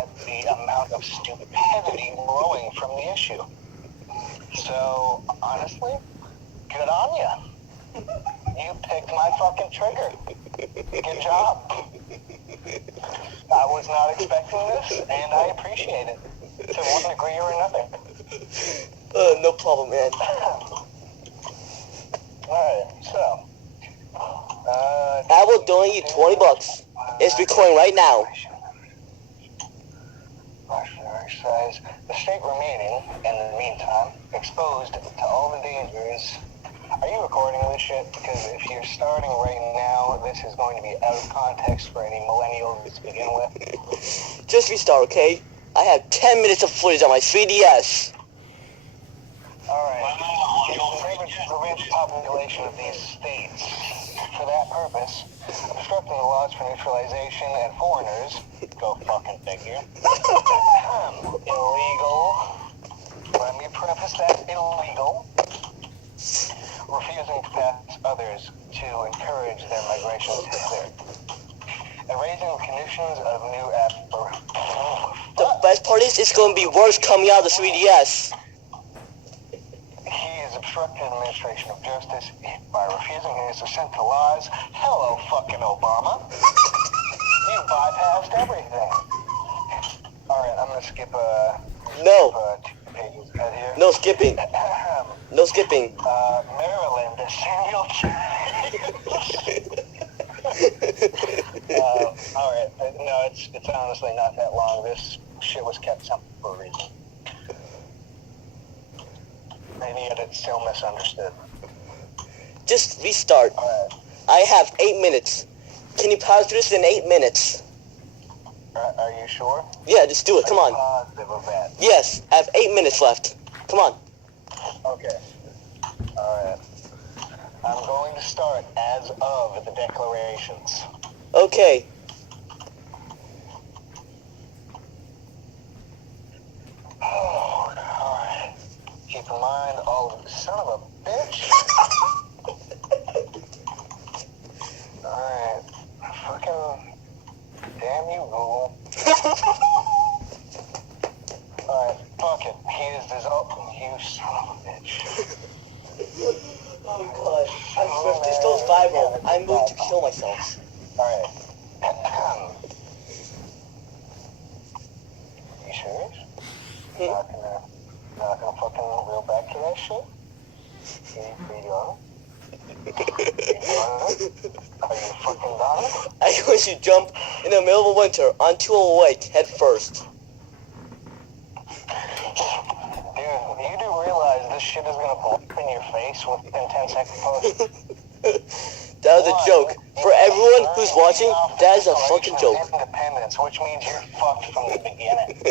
the amount of stupidity growing from the issue. So, honestly, good on you. You picked my fucking trigger. Good job. I was not expecting this, and I appreciate it. To one degree or another. No problem, man. Alright, so. I will donate you $20. It's recording right now. Exercise. The state remaining, in the meantime, exposed to all the dangers. Are you recording this shit? Because if you're starting right now, this is going to be out of context for any millennials to begin with. Just restart, okay? I have 10 minutes of footage on my 3DS. Alright. To prevent the population of these states. For that purpose, obstructing the laws for neutralization and foreigners, go fucking figure, illegal, let me preface that, illegal, refusing to pass others to encourage their migration to there, and raising the conditions of new The best part is, it's going to be worse coming out of the 3DS. He is obstructing administration of justice by refusing his assent to laws. Hello, fucking Obama. You bypassed everything. Alright, I'm gonna skip, No. 2 pages ahead here. No skipping. No skipping. Maryland, Samuel Alright, no, it's honestly not that long. This shit was kept simple for a reason. And yet it's still misunderstood. Just restart. Alright. I have 8 minutes. Can you pause this in 8 minutes? Are you sure? Yeah, just do it. Come on. Positive of that. Yes, I have 8 minutes left. Come on. Okay. Alright. I'm going to start as of the declarations. Okay. Oh, alright. Keep in mind, all of son of a bitch. Alright. Fucking damn you, Google. Alright, fuck it. He is dissolved. You son of a bitch. Oh god. I'm sure if this goes viral, I'm going to kill myself. Alright. You serious? Not gonna fucking reel back to that shit? Are you on it? Are you fucking done? I'm going to jump in the middle of winter onto a lake head first. Dude, you do realize this shit is gonna blow up in your face within 10 seconds post? That was a joke. For everyone who's watching, that is a fucking joke. Independence, which means you're fucked from the beginning.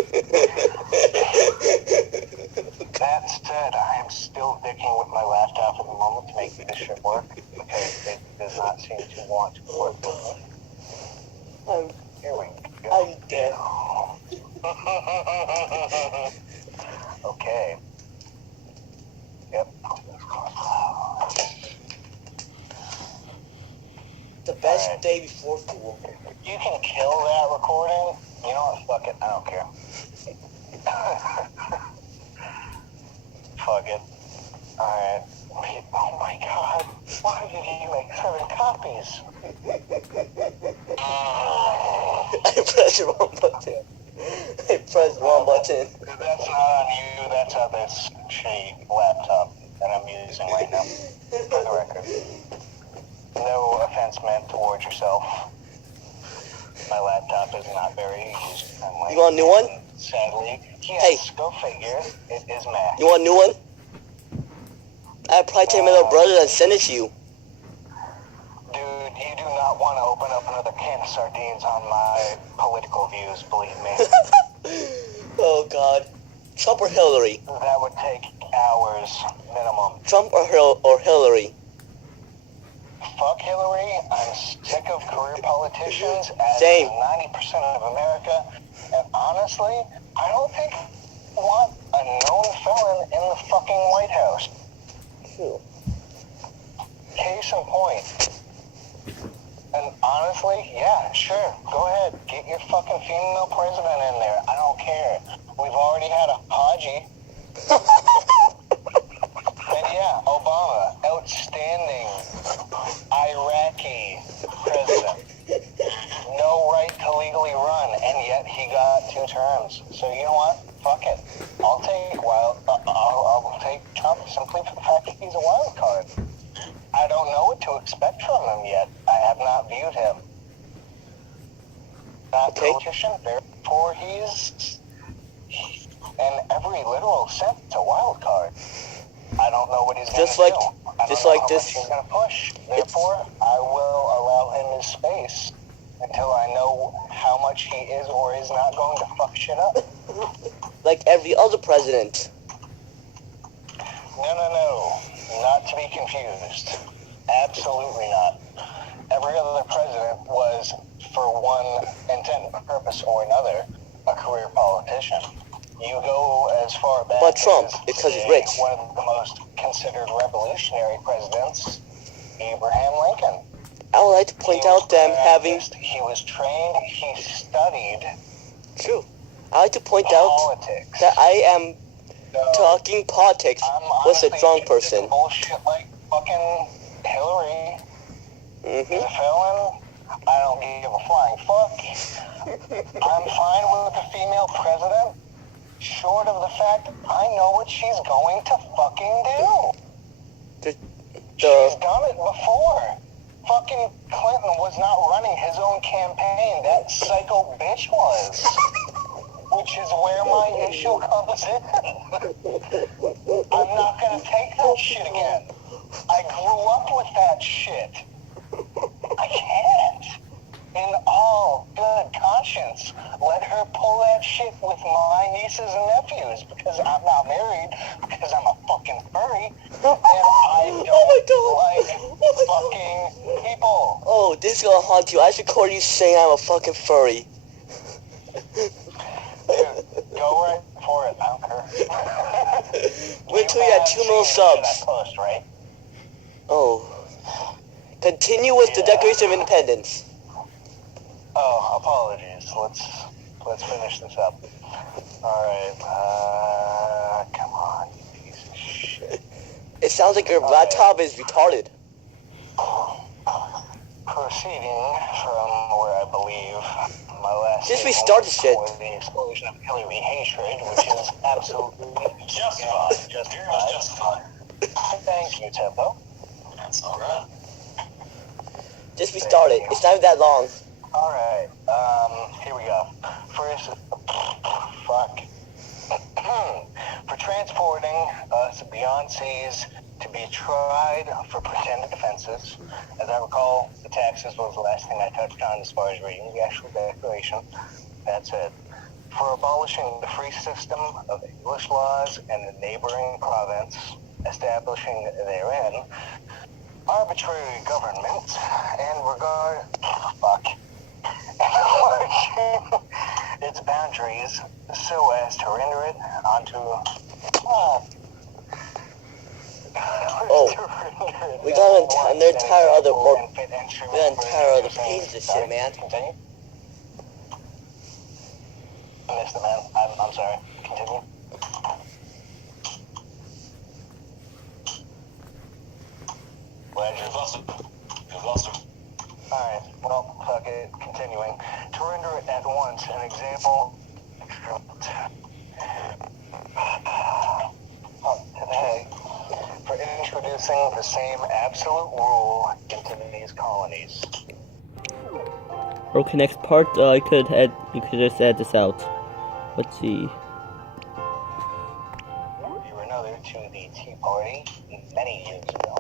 That said, I am still dicking with my laptop at the moment to make this shit work because it does not seem to want to work with me. Here we go. I'm dead. Okay. Yep. The best day before school. You can kill that recording. You know what? Fuck it. I don't care. Fuck it. Alright. Oh my god. Why did you make 7 copies? I pressed the wrong button. I pressed the wrong button. That's not on you. That's on this shitty laptop that I'm using right now. For the record. No offense meant towards yourself. My laptop is not very user-friendly. You want a new one? Sadly. Yes, Hey. go figure. It is Mac. You want a new one? I'd probably take my little brother and send it to you. Dude, you do not want to open up another can of sardines on my political views, believe me. Oh god. Trump or Hillary? That would take hours minimum. Trump or Hillary? Fuck Hillary. I'm sick of career politicians as Same. 90% of America. And honestly, I don't think I want a known felon in the fucking White House. Cool. Case in point. And honestly, yeah, sure, go ahead. Get your fucking female president in there. I don't care. We've already had a Haji. And yeah, Obama, outstanding Iraqi president. No right to legally run, and yet he got 2 terms. So you know what? Fuck it. I'll take Trump simply for the fact that he's a wild card. I don't know what to expect from him yet. I have not viewed him. Not a politician, therefore he's, in every literal sense, a wild card. I don't know what he's going to do. I don't know how much he's going to push. Therefore, I will allow him his space until I know how much he is or is not going to fuck shit up. Like every other president. No. Not to be confused. Absolutely not. Every other president was, for one intent and purpose or another, a career politician. You go as far back But Trump, as, because he's rich. One of the most considered revolutionary presidents, Abraham Lincoln. I would like to point out them having... He was trained, he studied... True. I like to point out that I am talking politics with a drunk person. Bullshit like fucking Hillary. He's a felon. I don't give a flying fuck. I'm fine with a female president, short of the fact I know what she's going to fucking do. She's done it before. Fucking Clinton was not running his own campaign. That psycho bitch was. Which is where my issue comes in. I'm not gonna take that shit again. I grew up with that shit. I can't. In all good conscience, let her pull that shit with my nieces and nephews, because I'm not married, because I'm a fucking furry, and I don't like fucking people. Oh, this is gonna haunt you. I should call you saying I'm a fucking furry. Dude, go right for it. I don't care. Wait till you have 2 more subs. Post, right? Oh. Continue with the Declaration of Independence. Oh, apologies. Let's finish this up. Alright, come on, you piece of shit. It sounds like your laptop is retarded. Proceeding from where I believe my last Just restart the shit. was the explosion of Hillary hatred, which is absolutely justified. Justified. Thank you, Tempo. That's alright. Just restart it. It's not that long. Alright, here we go. First, fuck. For transporting us beyond seas to be tried for pretended offenses. As I recall, the taxes was the last thing I touched on as far as reading the actual declaration. That's it. For abolishing the free system of English laws and the neighboring province, establishing therein arbitrary government and enlarging its boundaries so as to render it onto we got an entire other page of this shit, man. Continue. I missed it, man. I'm sorry. Continue. You've lost him. Alright, well, fuck it. Continuing. To render it at once an example today for introducing the same absolute rule into these colonies. Okay, next part, you could just add this out. Let's see. You were another to the Tea Party many years ago.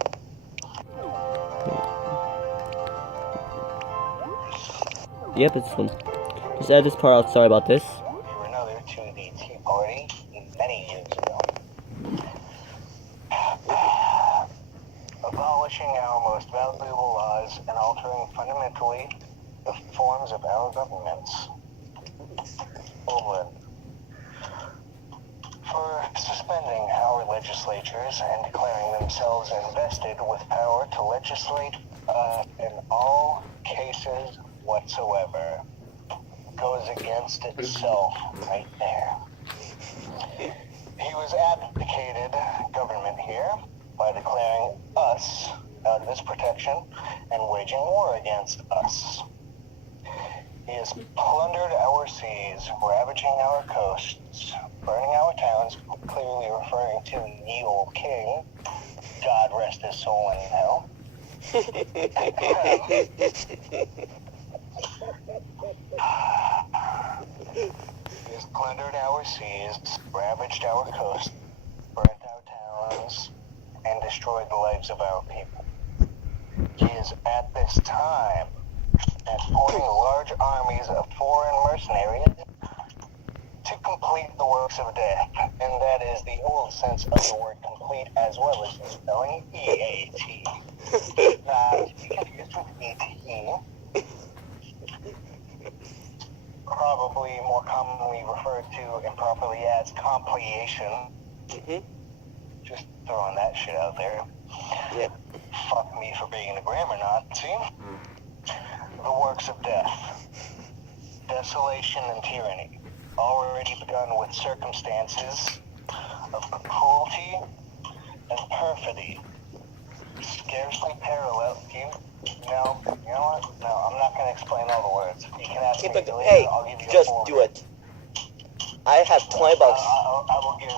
Yep, it's one. Just add this part out. Sorry about this. You were another to the Tea Party many years ago. Abolishing our most valuable laws and altering fundamentally the forms of our governments. Over. For suspending our legislatures and declaring themselves invested with power to legislate in all cases whatsoever. Goes against itself right there. He was advocated government here by declaring us out of his protection and waging war against us. He has plundered our seas, ravaging our coasts, burning our towns, clearly referring to the old king. God rest his soul in hell. He has plundered our seas, ravaged our coasts, burnt our towns, and destroyed the lives of our people. He is at this time transporting large armies of foreign mercenaries to complete the works of death, and that is the old sense of the word complete as well as the spelling E-A-T. Not to be confused with E-T. Probably more commonly referred to improperly as completion. Just throwing that shit out there. Yep. Fuck me for being a grammar Nazi. The works of death, desolation and tyranny, already begun with circumstances of cruelty and perfidy, scarcely parallel. No, you know what? No, I'm not going to explain all the words. You can ask me later. Hey, I'll give you just a full do it. I have $20. I will give.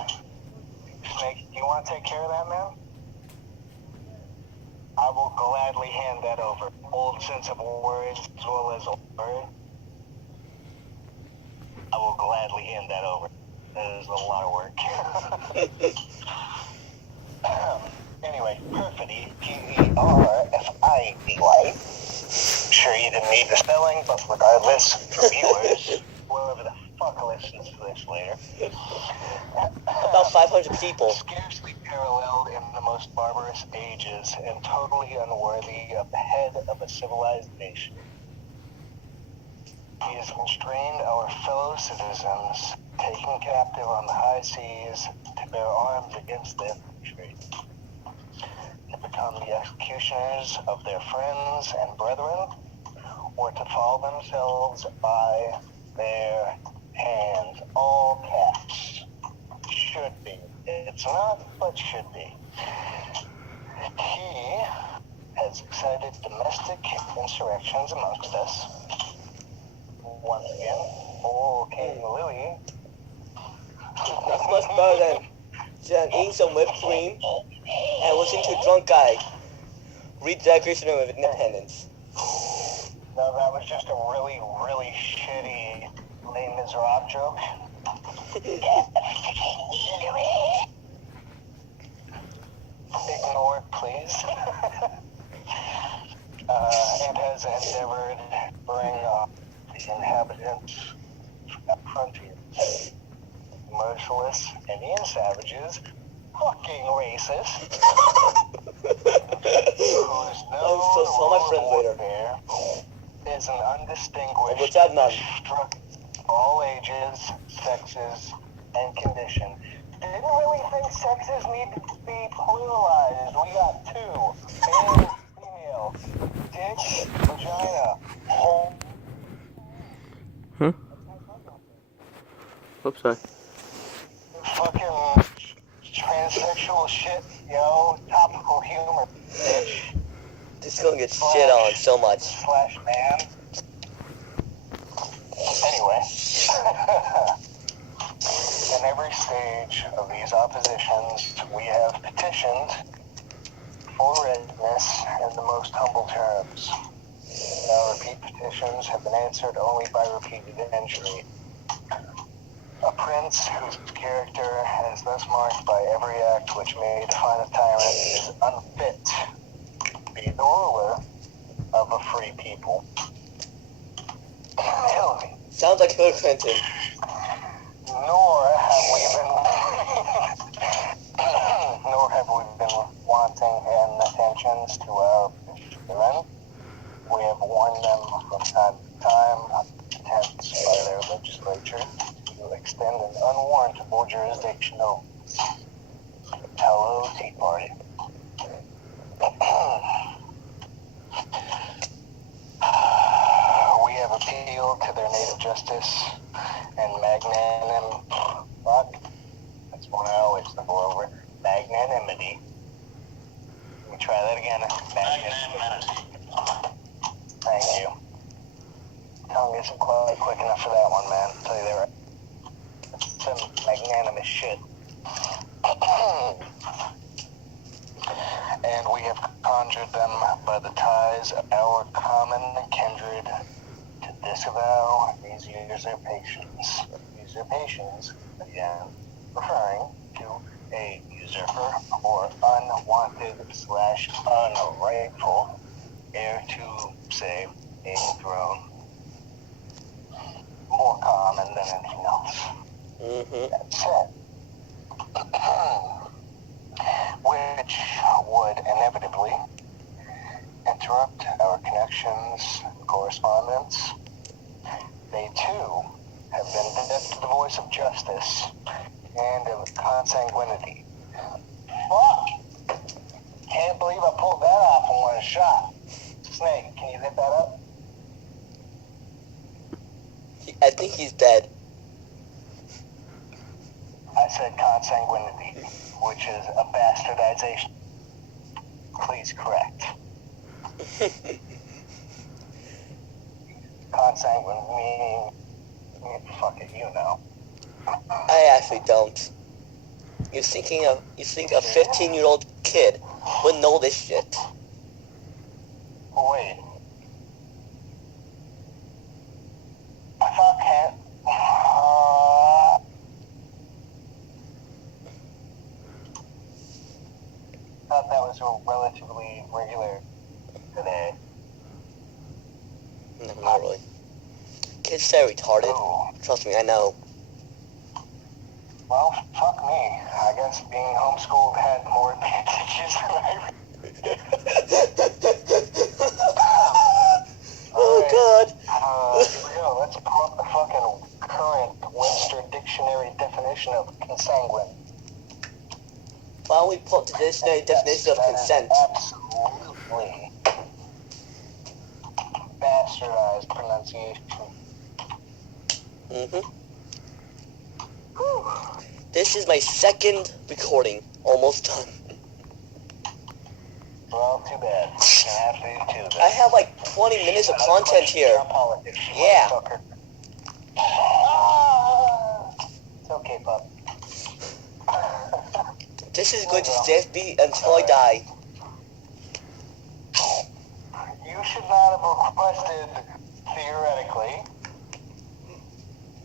Snake, do you want to take care of that, man? I will gladly hand that over. Old sense of words as well as old word. I will gladly hand that over. That is a lot of work. Anyway, perfidy, P-E-R-F-I-D-Y. Sure you didn't need the spelling, but regardless, for viewers, whoever the fuck listens to this later. About 500 people. Scarcely paralleled in the most barbarous ages and totally unworthy of the head of a civilized nation. He has constrained our fellow citizens, taken captive on the high seas to bear arms against their country, to become the executioners of their friends and brethren, or to fall themselves by their hands. All caps. Should be. It's not, but should be. He has excited domestic insurrections amongst us. Once again, old King Louis. Nothing much better than eating some whipped cream and listening to a drunk guy read the Declaration of Independence. No, that was just a really, really shitty Les Miserables joke. Ignore it, please. And has endeavored to bring the inhabitants of frontiers, merciless Indian savages, fucking racist, whose known warfare is an undistinguished, destructive, all ages, sexes, and condition. Didn't really think sexes need to be pluralized. We got two, male, female, dick, vagina, hole. Huh? Oops, sorry. Fucking transsexual shit, yo. Topical humor, bitch. This is gonna get shit on so much. Slash man. Anyway. In every stage of these oppositions, we have petitioned for redness in the most humble terms. Our repeat petitions have been answered only by repeated injury. A prince whose character is thus marked by every act which may define a tyrant is unfit to be the ruler of a free people. Hillary. Sounds like Hillary Clinton. Nor have we been wanting in attentions to our children. We have warned them from time to time, attempts by their legislature to extend an unwarrantable jurisdiction over us. Hello, Tea Party. native justice and magnanimity. Fuck. That's one I always stumble over. Magnanimity. Let me try that again. Magnanimity. Thank you. Tongue isn't quite quick enough for that one, man. I'll tell you that right. That's some magnanimous shit. And we have conjured them by the ties of our common kindred to disavow these usurpations. Usurpations, again, referring to a usurper or unwanted / unrightful heir to, say, a throne. More common than anything else. That said, which would inevitably interrupt our connections and correspondence. They too have been deaf to the voice of justice and of consanguinity. Fuck! Can't believe I pulled that off in one shot. Snake, can you hit that up? I think he's dead. I said consanguinity, which is a bastardization. Please correct. Consanguine meaning, fuck it, you know. I actually don't. You think a 15-year-old kid would know this shit? Wait. I thought thought that was a relatively regular today. No, not really. Kids say retarded. Ooh. Trust me, I know. Well, fuck me. I guess being homeschooled had more advantages than I. Oh God. Here we go. Let's pull up the fucking current Webster Dictionary definition of consanguine. Why don't we put the dictionary definition of consent? Absolutely bastardized pronunciation. This is my second recording, almost done. Well, too bad. I have to do too. I have like 20 minutes of content here. Yeah. It's okay, pup. This is going to just be until I die. You should not have requested, theoretically,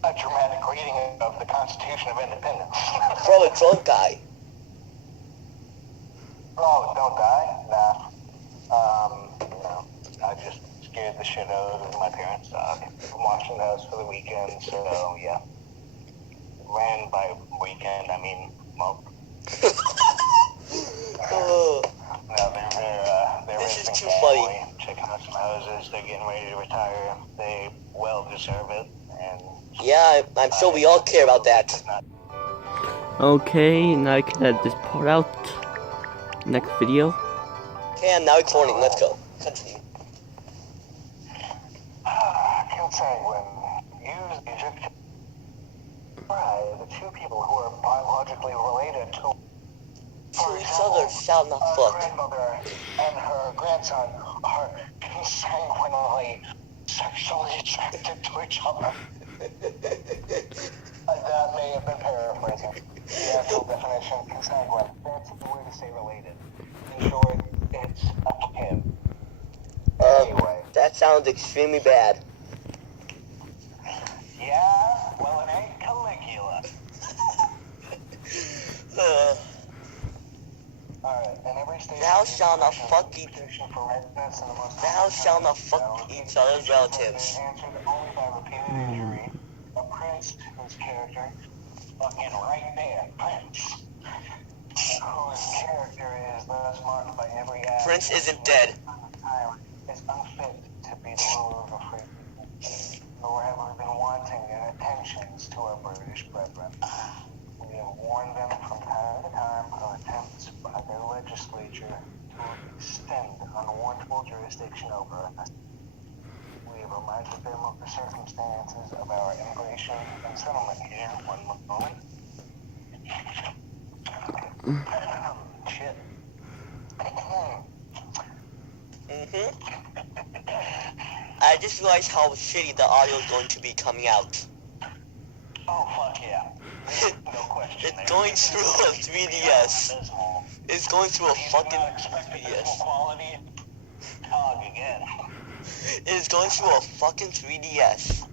a dramatic reading of the Constitution of Independence. From a drunk guy. Oh, don't die? Nah. No. I just scared the shit out of my parents' dog. I'm watching those for the weekend, so yeah. Ran by weekend, I mean, well. Oh, No, they're this is raising too family, checking out some houses. They're getting ready to retire. They well deserve it, and yeah, I'm sure we all care about that. Okay, now I can edit this part out. Next video. Okay, I'm now recording. Let's go. Continue. Consanguine. Use Egyptian. Right, the two people who are biologically related to each other shall not our fuck. grandmother and her grandson are consanguinely sexually attracted to each other. That may have been paraphrasing. The actual definition, consanguine. That's the way to say related. In short, it's akin. Anyway. That sounds extremely bad. Yeah? Well, it ain't Caligula. Alright, in every state... Thou shalt not fuck each... Thou shalt not fuck each other's relatives. Answered only by repeated injury. A prince whose character... Fucking right there, Prince. Whose character is thus marked by every act... Prince isn't dead. ...is unfit to be the ruler of a free people. Nor have we been wanting in attentions to our British brethren. We have warned them from time to time of attempts by their legislature to extend unwarrantable jurisdiction over us. We we have reminded them of the circumstances of our immigration and settlement here. One moment. Shit. I just realized how shitty the audio is going to be coming out. Oh, fuck yeah. No question. It's going through a 3DS. It's going through a fucking 3DS. Quality cog again. It is going through a fucking 3DS.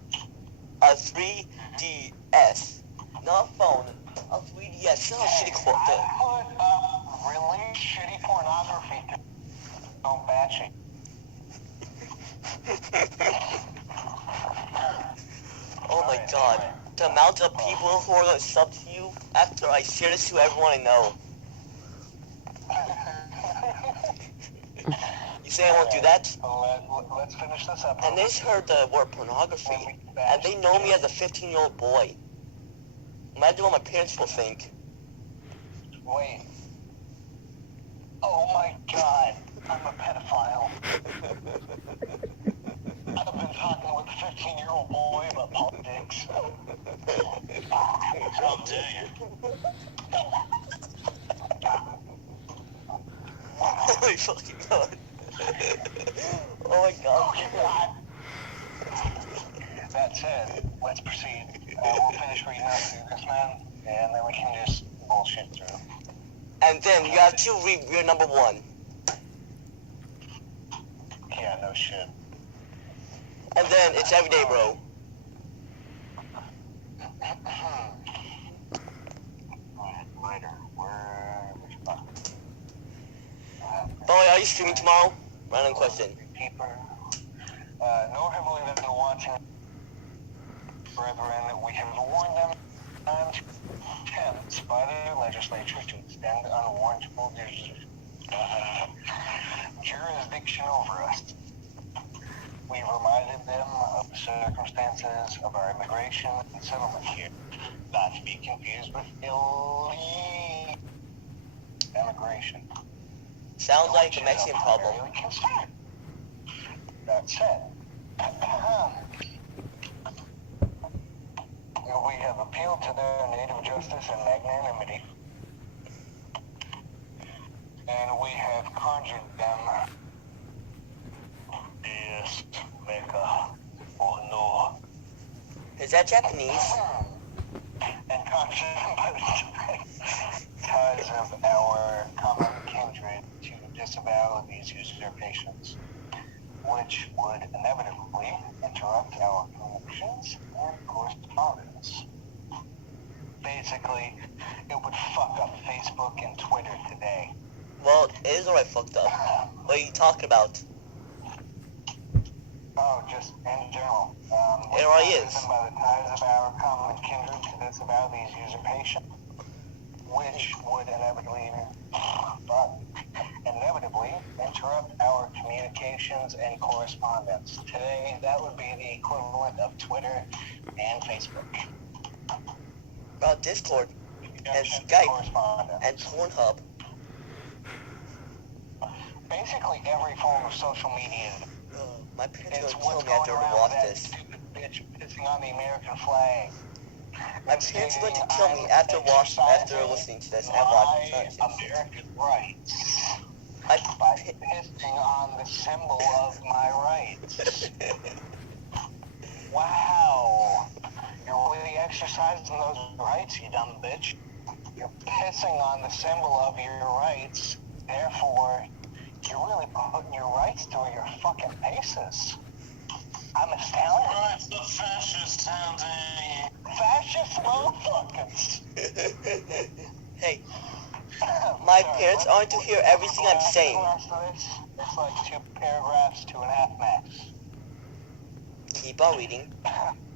A 3DS. Not a phone. A 3DS. Not a shitty I quality. put up really shitty pornography. Don't batch it. Oh my god. The amount of people who are going to sub to you after I share this to everyone I know. You say I won't do that? Let's finish this up. And they just heard the word pornography, and they know me as a 15-year-old boy. Imagine what my parents will think. Wait. Oh my god. I'm a pedophile. I've been talking with a 15-year-old boy about politics. How dare you? Oh my fucking god. Oh my god. That said, let's proceed. We'll finish reading out through this, man, and then we can just bullshit through. And then you have to read your number one. Yeah, no shit. And then it's every day, bro. Later, Boy, are you streaming tomorrow? Random question. Nor have we been wanting brethren, we have warned them and attempts by the legislature to extend unwarrantable jurisdiction over us. We reminded them of the circumstances of our immigration and settlement here, not to be confused with illegal immigration. Sounds like a Mexican problem. That said, we have appealed to their native justice and magnanimity, and we have conjured them this Mecca or no. Is that Japanese? And conjured them by the ties of our common kindred to disavow these usurpations, which would inevitably interrupt our communications and correspondence. Basically, it would fuck up Facebook and Twitter today. Well, it is already fucked up. What are you talking about? Oh, just in general. It already is. By the ties of our common kindred to disavow these usurpations, which would inevitably interrupt our communications and correspondence. Today, that would be the equivalent of Twitter and Facebook. About Discord and Junction Skype correspondence. and Pornhub. Basically, every form of social media. My parents It's are going what's to kill me going after around they watch with that this. stupid bitch pissing on the American flag. My parents are going to kill me after listening to this and watching this. American rights. My By pissing on the symbol of my rights. Wow. You're really exercising those rights, you dumb bitch. You're pissing on the symbol of your rights. Therefore, you're really putting your rights through your fucking paces. I'm astounded. Rights the fascist handing. Fascist motherfuckers. Hey, my parents aren't to hear everything I'm saying. It's like 2 paragraphs, 2.5 max. Keep on reading.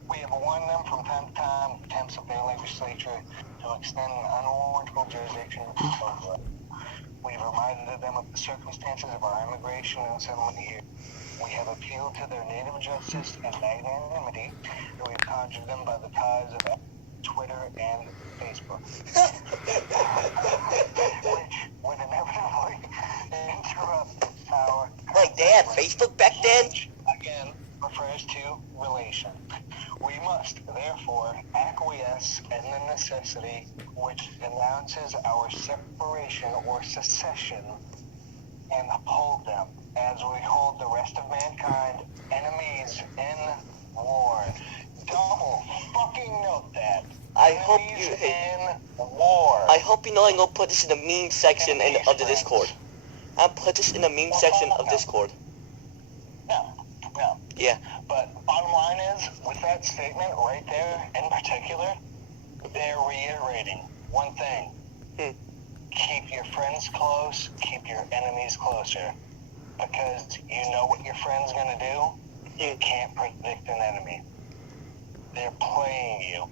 We have warned them from time to time attempts of their legislature to extend unwarrantable jurisdiction over us. We've reminded them of the circumstances of our immigration and settlement here. We have appealed to their native justice and magnanimity, and we've conjured them by the ties of Twitter and Facebook. Which would inevitably interrupt our... Like, they had Facebook back then? Again, for refers to relation. We must, therefore, acquiesce in the necessity which announces our separation or secession and hold them, as we hold the rest of mankind, enemies in war. Double fucking note that. I hope Enemies you in war. I hope you know I'm gonna put this in the meme section of the Discord. I'll put this in the meme section of Discord. No. Yeah. But bottom line is, with that statement right there in particular, they're reiterating one thing. Keep your friends close, keep your enemies closer. Because you know what your friend's gonna do? You can't predict an enemy. They're playing you.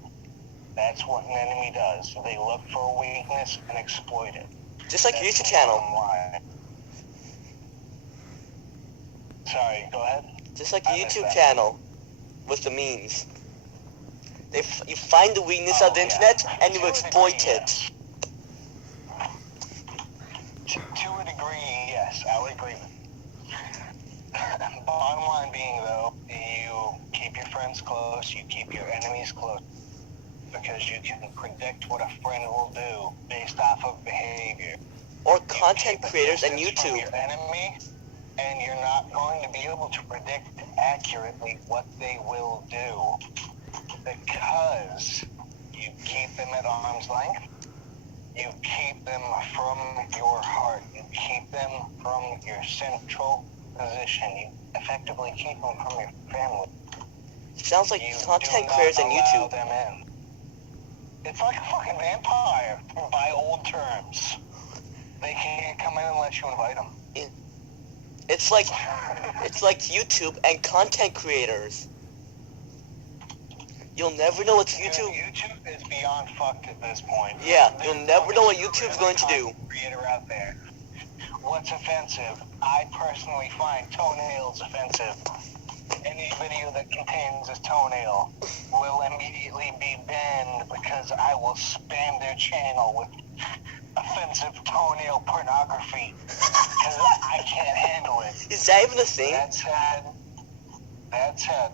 That's what an enemy does. They look for a weakness and exploit it. Just like your That's YouTube the channel. bottom line. Sorry, go ahead. Just like your I missed YouTube that. channel with the memes. You find the weakness of the internet and you To a exploit degree, it. yes. To a degree, yes, I would agree. Bottom line being, though, you keep your friends close, you keep your enemies close, because you can predict what a friend will do based off of behavior. Or You content keep a creators and distance from YouTube. your enemy, and you're not going to be able to predict accurately what they will do, because you keep them at arm's length. You keep them from your heart. You keep them from your central position. You effectively keep them from your family. Sounds like You content do not creators and allow YouTube. them in. It's like a fucking vampire, by old terms. They can't come in unless you invite them. It's like YouTube and content creators. You'll never know what YouTube. YouTube is beyond fucked at this point. Yeah, There's you'll never know what no YouTube's going to do. content creator out there. What's offensive? I personally find toenails offensive. Any video that contains a toenail will immediately be banned because I will spam their channel with offensive toenail pornography because I can't handle it. Is that even a thing? That said,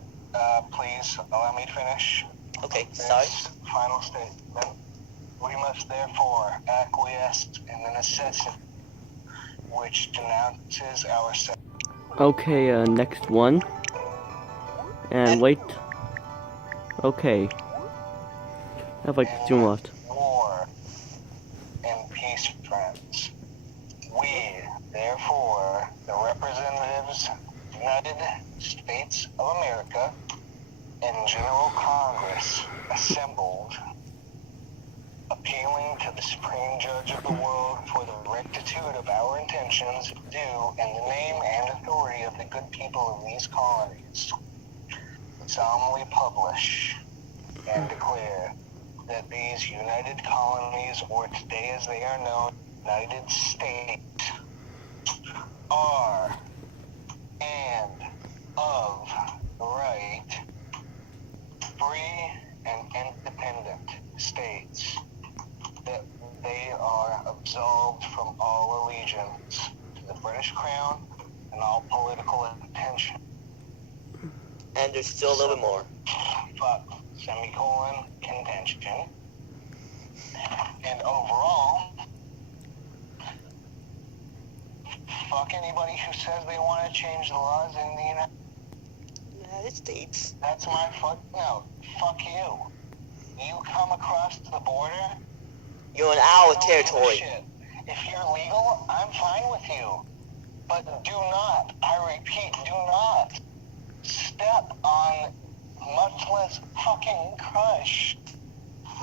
please allow me to finish. Okay, sorry. This final statement. We must therefore acquiesce in the necessity which denounces our Okay, next one. And wait. Okay. Have like zoom out. war and peace friends. We, therefore, the representatives of the United States of America and General Congress assembled, appealing to the Supreme Judge of the world for the rectitude of our intentions, do, in the name and authority of the good people of these colonies, solemnly publish and declare that these united colonies, or today as they are known, United States, are and of the right, free and independent states, that they are absolved from all allegiance to the British Crown and all political attention. And there's still a little bit more. Fuck, semicolon, contention. And overall, fuck anybody who says they want to change the laws in the United States. That's my footnote. Fuck you. You come across the border, You're in our I don't give a territory. shit. If you're legal, I'm fine with you. But do not, I repeat, do not step on, much less fucking crush,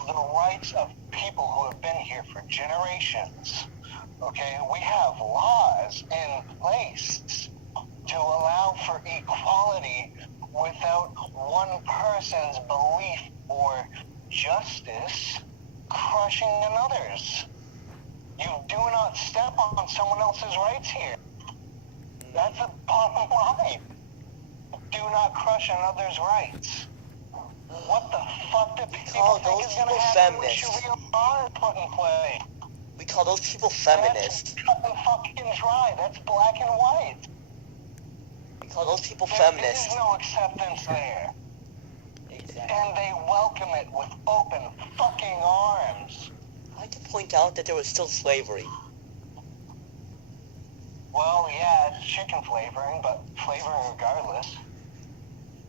the rights of people who have been here for generations. Okay? We have laws in place to allow for equality without one person's belief or justice crushing another's. You do not step on someone else's rights here. That's the bottom line. Do not crush another's rights. What the fuck do people call think those is going to people happen when feminists. Sharia law is put in play? We call those people That's feminists. cut and fucking dry. That's black and white. Call those people There feminists. is no acceptance there. Exactly. And they welcome it with open fucking arms. I'd like to point out that there was still slavery. Well, yeah, it's chicken flavoring, but flavoring regardless.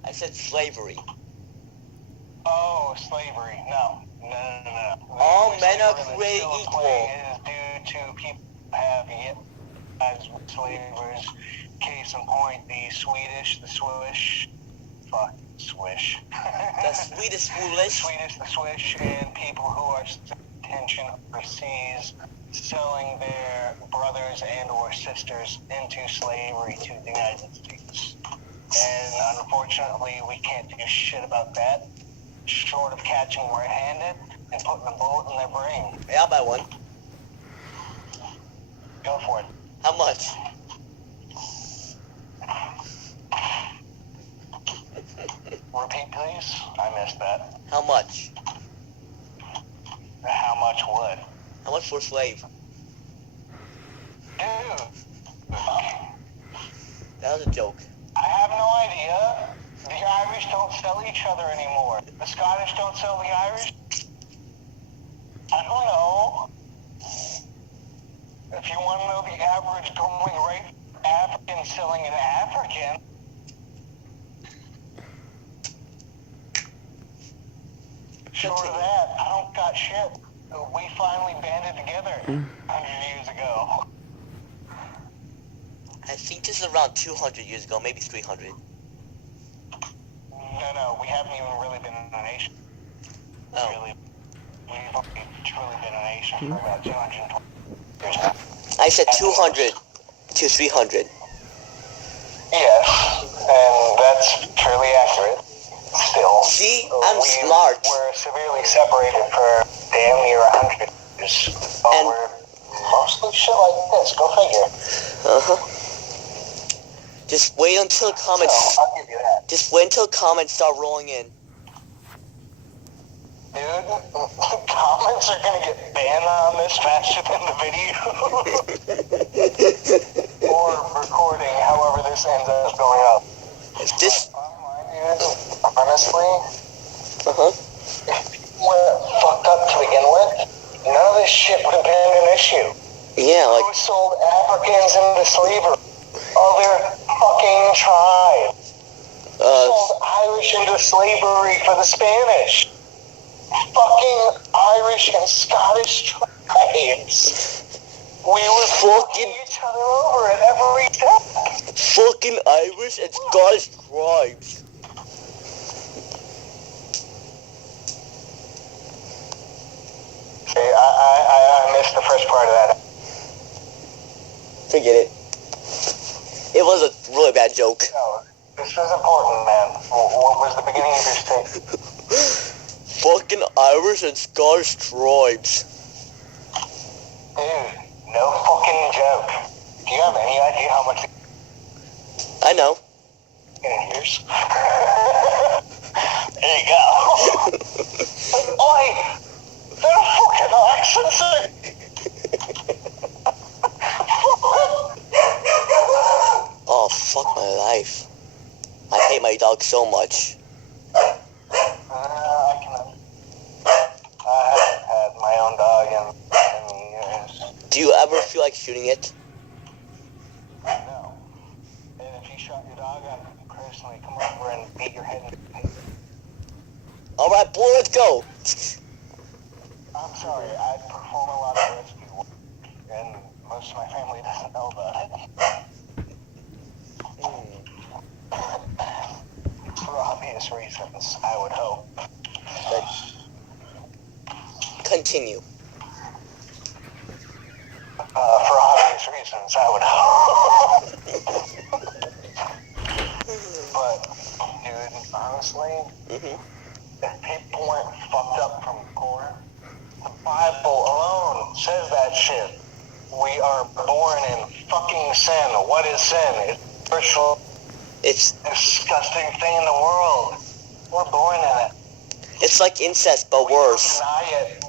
I said slavery. Oh, slavery. No. No. All The men are slavery that's created still in equal. play is due to people have yet as slavers. Case in point, the Swedish, the Swish. Fuck, Swish. The Swedish foolish. Swedish, the Swish, and people who are attention overseas selling their brothers and or sisters into slavery to the United States. And unfortunately, we can't do shit about that, short of catching red-handed and putting a bullet in their brain. Yeah, I'll buy one. Go for it. How much? Repeat, please. I missed that. How much? How much would? How much for a slave? Dude, That was a joke. I have no idea. The Irish don't sell each other anymore. The Scottish don't sell the Irish. I don't know. If you want to know the average going rate, African selling an African. Short of that, I don't got shit. We finally banded together 100 years ago. I think this is around 200 years ago, maybe 300. No, we haven't even really been a nation. Oh. We've only truly been a nation for about 220 years now. I said 200 to 300. Yes, and that's fairly accurate. Still. See, I'm smart. We're severely separated for damn near 100 years. But And- we're mostly shit like this. Go figure. Uh-huh. Just wait until comments. So, I'll give you that. Just wait until comments start rolling in. Dude, comments are gonna get banned on this faster than the video. Or recording, however this ends up going up. If this, Dude, honestly, uh-huh. if you were fucked up to begin with, none of this shit would have been an issue. Yeah, Who like, sold Africans into slavery? Other fucking tribes. Sold Irish into slavery for the Spanish. Fucking Irish and Scottish tribes. We were fucking each other over at every step. fucking Irish and Scottish tribes. Okay, I missed the first part of that. Forget it. It was a really bad joke. No, this is important, man. What was the beginning of your statement? Fucking Irish and Scottish tribes. Dude, no fucking joke. Do you have any idea how much I know. in years? There you go. Oi! Their fucking accents are... Oh, fuck my life. I hate my dog so much. I haven't had my own dog in years. Do you ever feel like shooting it? No. And if you shot your dog, I'd personally come over and beat your head in. Alright, boy, let's go. I'm sorry, I perform a lot of rescue work, and most of my family doesn't know about it. For obvious reasons, I would hope. Continue. For obvious reasons, I would hope. But, dude, honestly, if people weren't fucked up from corn, the Bible alone says that shit. We are born in fucking sin. What is sin? It's the virtual It's disgusting thing in the world. We're born in it. it's like incest, but We don't worse. deny it.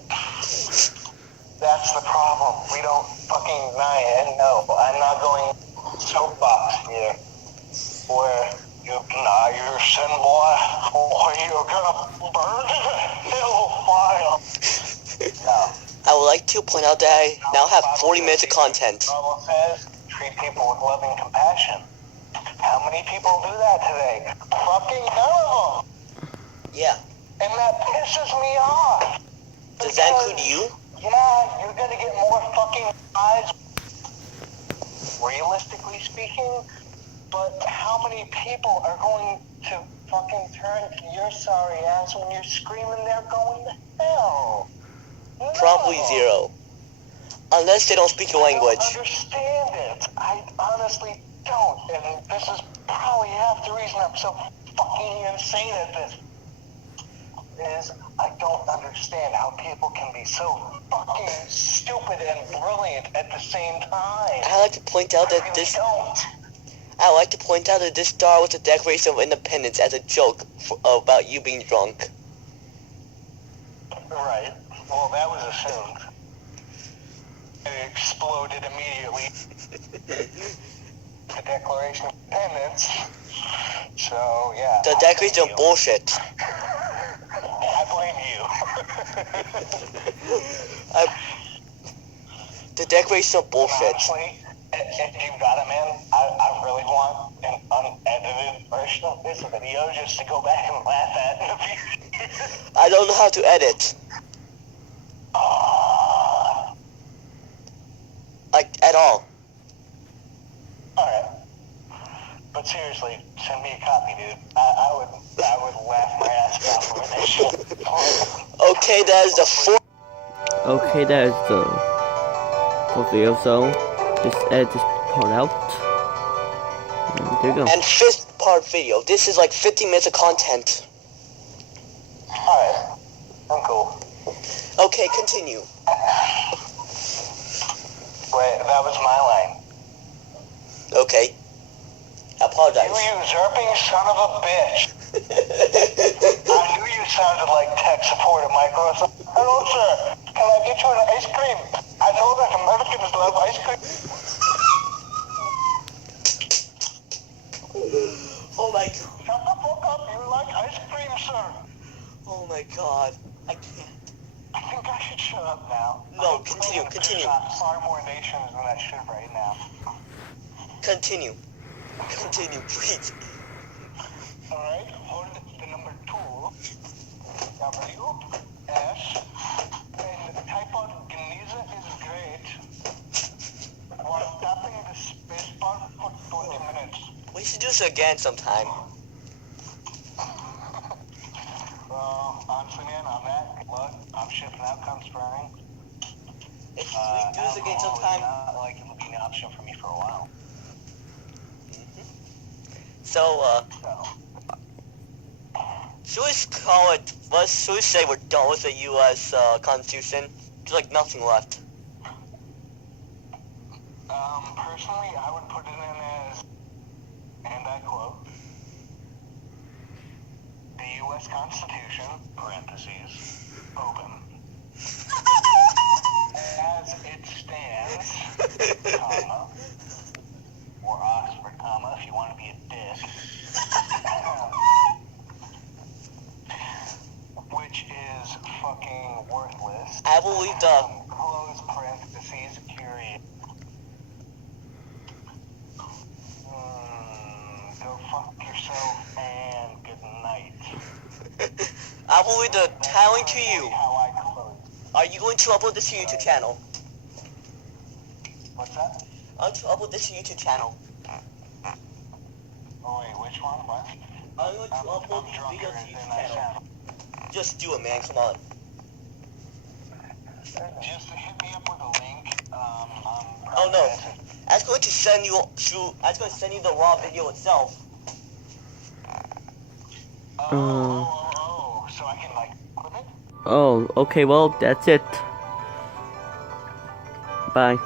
That's the problem. We don't fucking deny it. And no, I'm not going soapbox here. where you deny your sin, boy, or you're gonna burn in hellfire. No. I would like to point out that I now have 40 minutes of content. The Bible says, treat people with loving compassion. How many people do that today? Fucking none of them. Yeah. And that pisses me off. Does that include you? Yeah, you're gonna get more fucking eyes, realistically speaking, but how many people are going to fucking turn to your sorry ass when you're screaming they're going to hell? No. Probably zero. Unless they don't speak your language. I don't understand it. I honestly don't, and this is probably half the reason I'm so fucking insane at this. Is I don't understand how people can be so fucking stupid and brilliant at the same time. I like to point out that this. Don't. I like to point out that this star was a Declaration of Independence as a joke about you being drunk. Right. Well, that was assumed. It exploded immediately. The Declaration of Independence. So yeah. The Declaration of bullshit. I blame you. The Declaration of bullshit. Honestly, if you got it, man, I really want an unedited version of this video just to go back and laugh at in the future. I don't know how to edit. Like, at all. Alright. But seriously, send me a copy, dude. I would laugh my ass off for this shit. Okay, that is the fourth. Okay, that is the fourth video, so just edit this part out. And there you go. And fifth part video. This is like 50 minutes of content. Alright. I'm cool. Okay, continue. Wait, that was my line. Okay. I apologize. You usurping son of a bitch. I knew you sounded like tech support at Microsoft. Hello, sir. Can I get you an ice cream? I know that Americans love ice cream. Oh my god. Shut the fuck up. You like ice cream, sir. Oh my god. I can't. I think I should shut up now. No, continue. There's far more nations than that should right now. Continue. Continue, please. Alright, hold the number 2. W, S, and type out Geniza is great. While tapping the space bar for 20 minutes. We should do this again sometime. Well, honestly, man, on that, look, I'm shipping out come spring. If we do this again sometime. Not like it would be an option for me for a while. So, should we call it, should we say we're done with the U.S. Constitution? There's like nothing left. Personally, I would put it in as, and I quote, the U.S. Constitution, parentheses, open, as it stands, comma, or Oxford, comma, if you want to be a dick, which is fucking worthless. I will leave the... Close parentheses, period. Go fuck yourself and good night. I will leave the tallying to you. How I close. Are you going to upload this to your YouTube channel? What's that? I'm going to upload this to your YouTube channel. Oh wait, which one? What? I'm going to upload these drunker videos to your than I channel. sound. Just do it, man. Come on. Just hit me up with a link. Oh no. I was going to send you the raw video itself. So I can like clip it? Oh, okay, well, that's it. Bye.